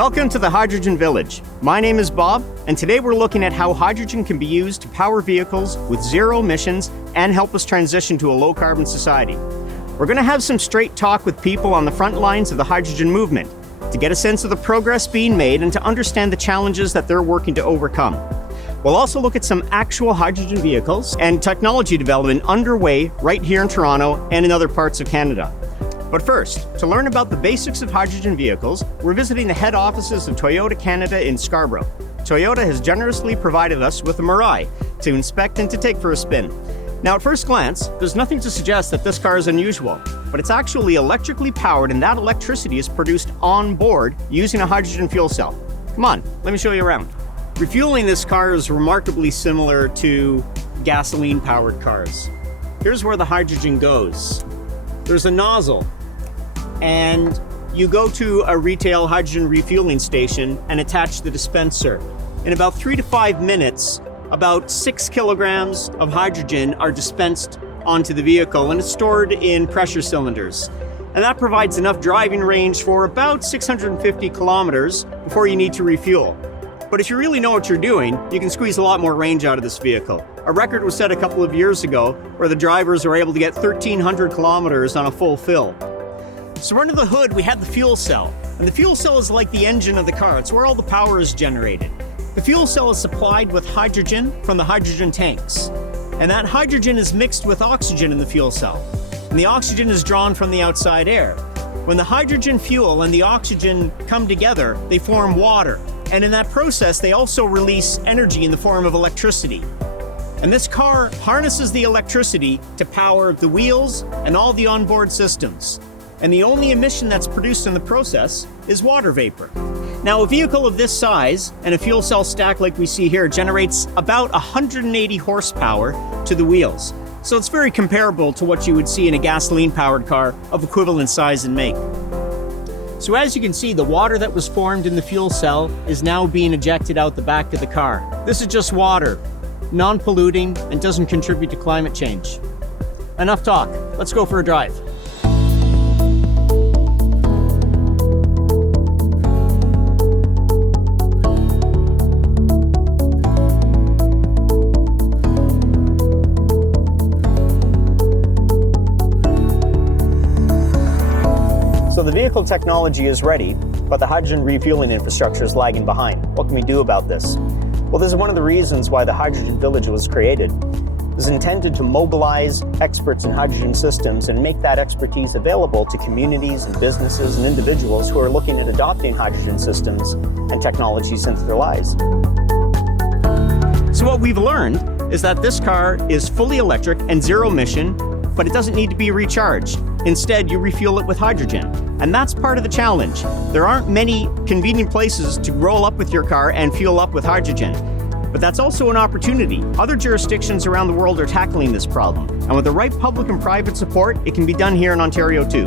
Welcome to the Hydrogen Village. My name is Bob, and today we're looking at how hydrogen can be used to power vehicles with zero emissions and help us transition to a low-carbon society. We're going to have some straight talk with people on the front lines of the hydrogen movement to get a sense of the progress being made and to understand the challenges that they're working to overcome. We'll also look at some actual hydrogen vehicles and technology development underway right here in Toronto and in other parts of Canada. But first, to learn about the basics of hydrogen vehicles, we're visiting the head offices of Toyota Canada in Scarborough. Toyota has generously provided us with a Mirai to inspect and to take for a spin. Now, at first glance, there's nothing to suggest that this car is unusual, but it's actually electrically powered, and that electricity is produced on board using a hydrogen fuel cell. Come on, let me show you around. Refueling this car is remarkably similar to gasoline-powered cars. Here's where the hydrogen goes. There's a nozzle, and you go to a retail hydrogen refueling station and attach the dispenser. In about 3 to 5 minutes, about 6 kilograms of hydrogen are dispensed onto the vehicle, and it's stored in pressure cylinders. And that provides enough driving range for about 650 kilometers before you need to refuel. But if you really know what you're doing, you can squeeze a lot more range out of this vehicle. A record was set a couple of years ago where the drivers were able to get 1,300 kilometers on a full fill. So under the hood, we have the fuel cell. And the fuel cell is like the engine of the car. It's where all the power is generated. The fuel cell is supplied with hydrogen from the hydrogen tanks. And that hydrogen is mixed with oxygen in the fuel cell. And the oxygen is drawn from the outside air. When the hydrogen fuel and the oxygen come together, they form water. And in that process, they also release energy in the form of electricity. And this car harnesses the electricity to power the wheels and all the onboard systems. And the only emission that's produced in the process is water vapor. Now, a vehicle of this size and a fuel cell stack like we see here generates about 180 horsepower to the wheels. So it's very comparable to what you would see in a gasoline-powered car of equivalent size and make. So as you can see, the water that was formed in the fuel cell is now being ejected out the back of the car. This is just water, non-polluting, and doesn't contribute to climate change. Enough talk, let's go for a drive. So the vehicle technology is ready, but the hydrogen refueling infrastructure is lagging behind. What can we do about this? Well, this is one of the reasons why the Hydrogen Village was created. It was intended to mobilize experts in hydrogen systems and make that expertise available to communities and businesses and individuals who are looking at adopting hydrogen systems and technologies into their lives. So what we've learned is that this car is fully electric and zero emission, but it doesn't need to be recharged. Instead, you refuel it with hydrogen. And that's part of the challenge. There aren't many convenient places to roll up with your car and fuel up with hydrogen. But that's also an opportunity. Other jurisdictions around the world are tackling this problem. And with the right public and private support, it can be done here in Ontario too.